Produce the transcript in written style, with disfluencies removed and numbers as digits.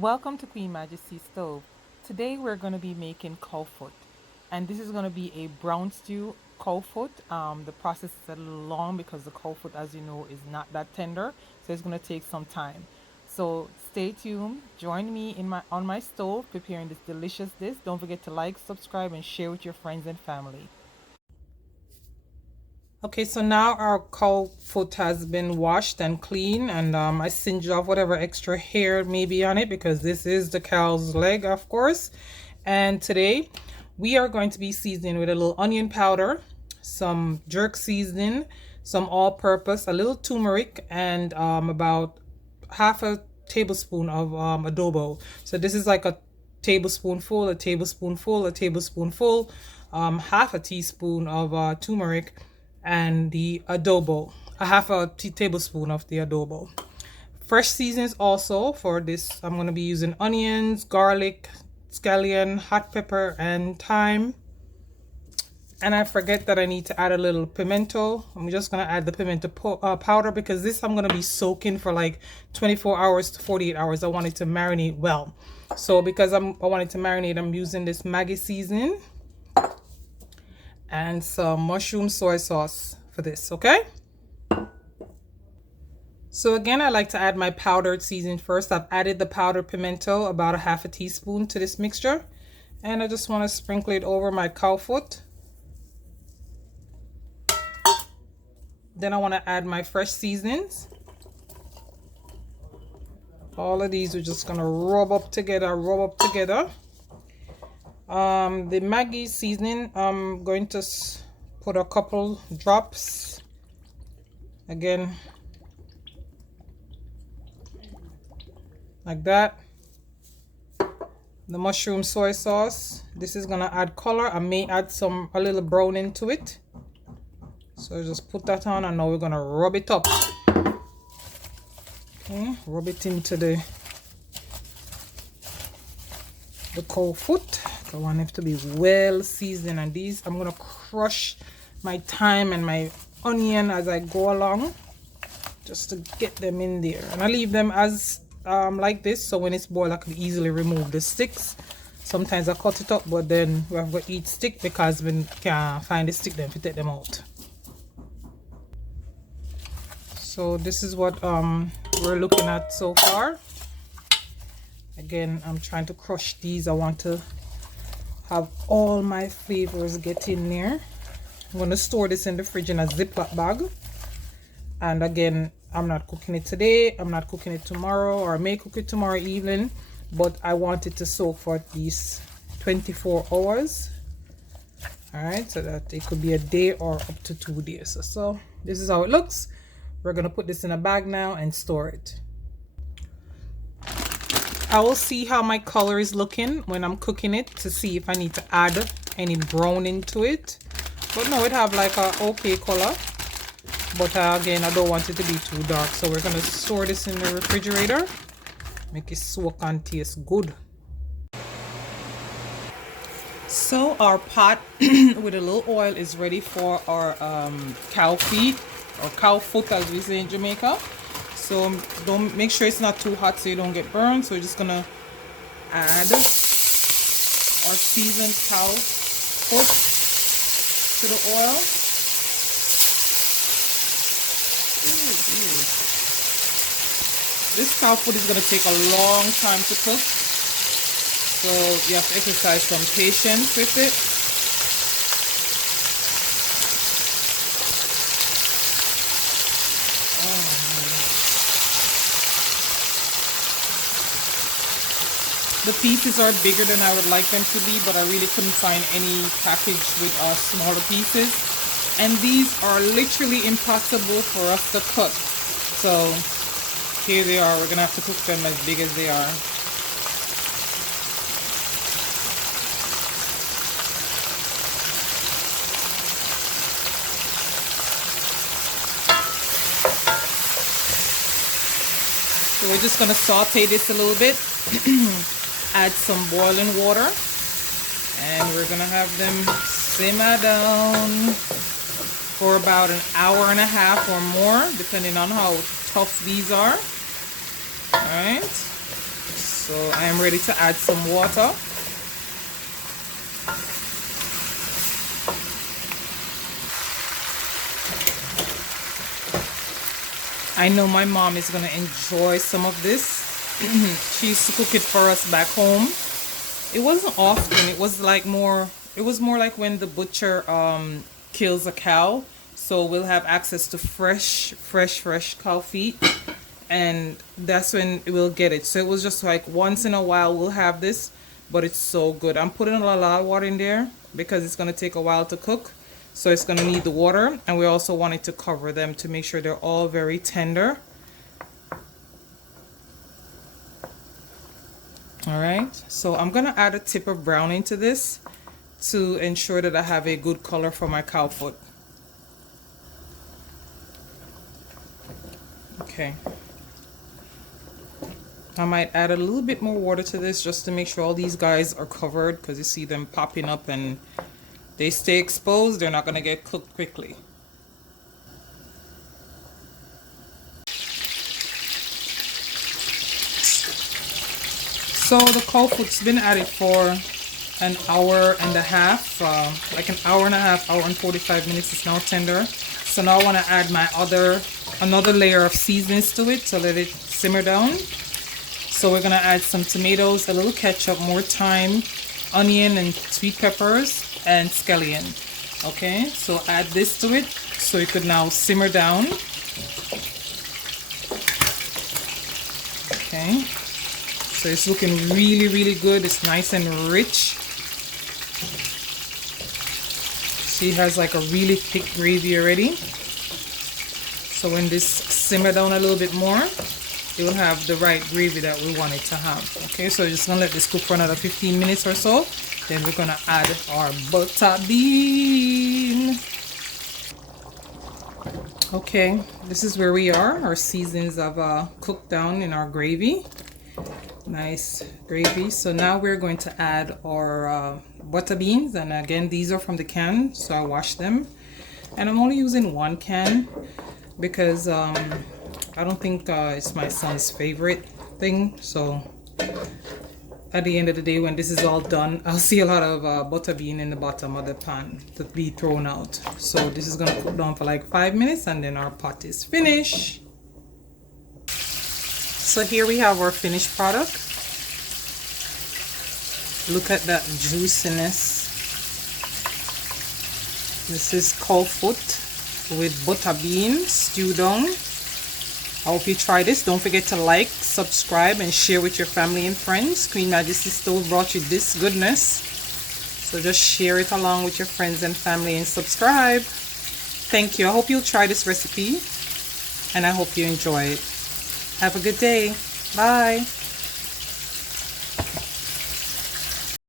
Welcome to Queen Majesty Stove. Today we're going to be making cowfoot, and this is going to be a brown stew cowfoot. The process is a little long because the cowfoot, as you know, is not that tender, so it's going to take some time. So stay tuned. Join me in my on my stove preparing this delicious dish. Don't forget to like, subscribe, and share with your friends and family. Okay, so now our cow foot has been washed and clean, and I singed off whatever extra hair may be on it because this is the cow's leg, of course. And today we are going to be seasoning with a little onion powder, some jerk seasoning, some all-purpose, a little turmeric, and about half a tablespoon of adobo. So this is like a tablespoonful, a tablespoonful, a tablespoonful, half a teaspoon of turmeric, and the adobo, a half a tablespoon of the adobo. Fresh seasonings also for this. I'm going to be using onions, garlic, scallion, hot pepper, and thyme. And I forget that I need to add a little pimento. I'm just going to add the pimento powder because this I'm going to be soaking for like 24 hours to 48 hours. I want it to marinate well. So because I want it to marinate, I'm using this Maggi seasoning and some mushroom soy sauce for this, okay? So again, I like to add my powdered seasoning first. I've added the powdered pimento, about a half a teaspoon to this mixture. And I just want to sprinkle it over my cow foot. Then I want to add my fresh seasonings. All of these we're just going to rub up together. The Maggi seasoning, I'm going to put a couple drops. Again, like that. The mushroom soy sauce, this is gonna add color. I may add a little brown into it. So just put that on, and now we're gonna rub it up. Okay, rub it into the cow foot. I want it to be well seasoned, and these I'm gonna crush my thyme and my onion as I go along, just to get them in there. And I leave them as like this, so when it's boiled I can easily remove the sticks. Sometimes I cut it up, but then we have to eat stick because we can't find the stick, then we take them out. So this is what we're looking at so far. Again, I'm trying to crush these. I want to have all my flavors get in there. I'm going to store this in the fridge in a Ziploc bag. And again, I'm not cooking it today, I'm not cooking it tomorrow, or I may cook it tomorrow evening, but I want it to soak for at least 24 hours. All right, so that it could be a day or up to 2 days. So this is how it looks. We're going to put this in a bag now and store it. I will see how my color is looking when I'm cooking it to see if I need to add any brown into it. But no, it have like a okay color. But again, I don't want it to be too dark. So we're going to store this in the refrigerator. Make it soak and taste good. So our pot with a little oil is ready for our cow feet, or cow foot as we say in Jamaica. So don't make sure it's not too hot so you don't get burned. So we're just gonna add our seasoned cow foot to the oil. Ooh. This cow foot is gonna take a long time to cook, so you have to exercise some patience with it. The pieces are bigger than I would like them to be, but I really couldn't find any package with smaller pieces. And these are literally impossible for us to cut. So here they are. We're going to have to cook them as big as they are. So we're just going to saute this a little bit. Add some boiling water, and we're gonna have them simmer down for about an hour and a half or more, depending on how tough these are. All right, so So I am ready to add some water. I know my mom is gonna enjoy some of this. She used to cook it for us back home. It wasn't often. It was more like when the butcher kills a cow. So we'll have access to fresh cow feet, and that's when we'll get it. So it was just like once in a while we'll have this, but it's so good. I'm putting a lot of water in there because it's gonna take a while to cook. So it's gonna need the water, and we also wanted to cover them to make sure they're all very tender. All right, so I'm gonna add a tip of browning to this to ensure that I have a good color for my cow foot. Okay, I might add a little bit more water to this just to make sure all these guys are covered, because you see them popping up and they stay exposed, they're not going to get cooked quickly. So the cow foot's been at it for an hour and a half, like an hour and a half, hour and 45 minutes. It's now tender. So now I want to add my another layer of seasonings to it to let it simmer down. So we're going to add some tomatoes, a little ketchup, more thyme, onion and sweet peppers, and scallion. Okay, so add this to it so it could now simmer down. Okay, so it's looking really good. It's nice and rich. She has like a really thick gravy already. So when this simmer down a little bit more, it will have the right gravy that we want it to have. Okay, so just gonna let this cook for another 15 minutes or so. Then we're gonna add our butter bean. Okay, this is where we are. Our seasons have cooked down in our gravy. Nice gravy. So now we're going to add our butter beans, and again these are from the can, so I washed them, and I'm only using one can because I don't think it's my son's favorite thing. So at the end of the day, when this is all done, I'll see a lot of butter bean in the bottom of the pan to be thrown out. So this is gonna cook down for like 5 minutes, and then our pot is finished. So here we have our finished product. Look at that juiciness. This is Cowfoot with butter beans stewed down. I hope you try this. Don't forget to like, subscribe, and share with your family and friends. Queen Majesty Stove brought you this goodness. So just share it along with your friends and family and subscribe. Thank you. I hope you'll try this recipe, and I hope you enjoy it. Have a good day. Bye.